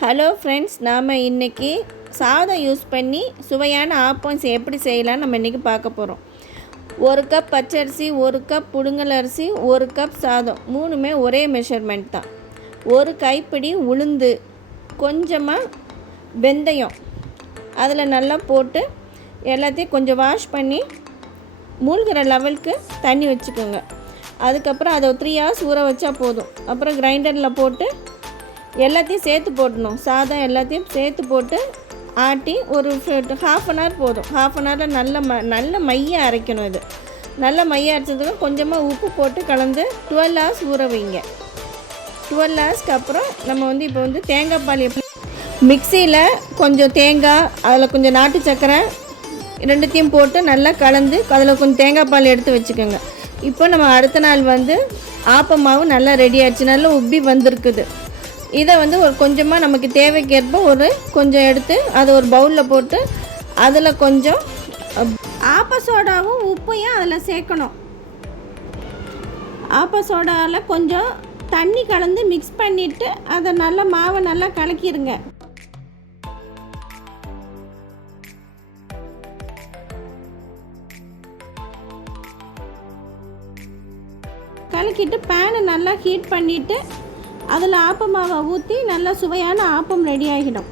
Hello friends, நாம் இன்றைக்கி சாதம் யூஸ் பண்ணி சுவையான ஆப்பம் எப்படி செய்யலாம்னு நம்ம இன்றைக்கி பார்க்க போகிறோம். 1 கப் பச்சரிசி, 1 கப் புழுங்கல் அரிசி, 1 கப் சாதம், மூணுமே ஒரே மெஷர்மெண்ட் தான். 1 கைப்பிடி உளுந்து, கொஞ்சமாக வெந்தயம் அதில் நல்லா போட்டு எல்லாத்தையும் கொஞ்சம் வாஷ் பண்ணி மூழ்கிற லெவலுக்கு தண்ணி வச்சுக்கோங்க. அதுக்கப்புறம் அதை 3 hours ஊற வச்சா போதும். அப்புறம் கிரைண்டரில் போட்டு எல்லாத்தையும் சேர்த்து போடணும். சாதம் எல்லாத்தையும் சேர்த்து போட்டு ஆட்டி ஒரு ½ an hour போதும். ½ an hour நல்ல மைய அரைக்கணும். இது நல்ல மைய அரைச்சதுக்கு கொஞ்சமாக உப்பு போட்டு கலந்து 12 hours ஊற வைங்க. 12 hoursக்கு அப்புறம் நம்ம இப்போ தேங்காய் பால் மிக்சியில் கொஞ்சம் தேங்காய், அதில் கொஞ்சம் நாட்டு சர்க்கரை ரெண்டுத்தையும் போட்டு நல்லா கலந்து அதில் கொஞ்சம் தேங்காய் பால் எடுத்து வச்சுக்கோங்க. இப்போ நம்ம அடுத்த நாள் ஆப்ப மாவு நல்லா ரெடி ஆச்சு, நல்லா உப்பி வந்திருக்குது. இதை ஒரு கொஞ்சமாக நமக்கு தேவைக்கேற்ப கொஞ்சம் எடுத்து அதை ஒரு பவுலில் போட்டு அதில் கொஞ்சம் ஆப்ப சோடாவும் உப்பையும் அதில் சேர்க்கணும். ஆப்ப சோடாவில் கொஞ்சம் தண்ணி கலந்து மிக்ஸ் பண்ணிவிட்டு அதை நல்லா மாவை நல்லா கலக்கிடுங்க. கலக்கிட்டு பேனை நல்லா ஹீட் பண்ணிவிட்டு அதில் ஆப்ப மாவை ஊற்றி நல்லா சுவையான ஆப்பம் ரெடி ஆகிடும்.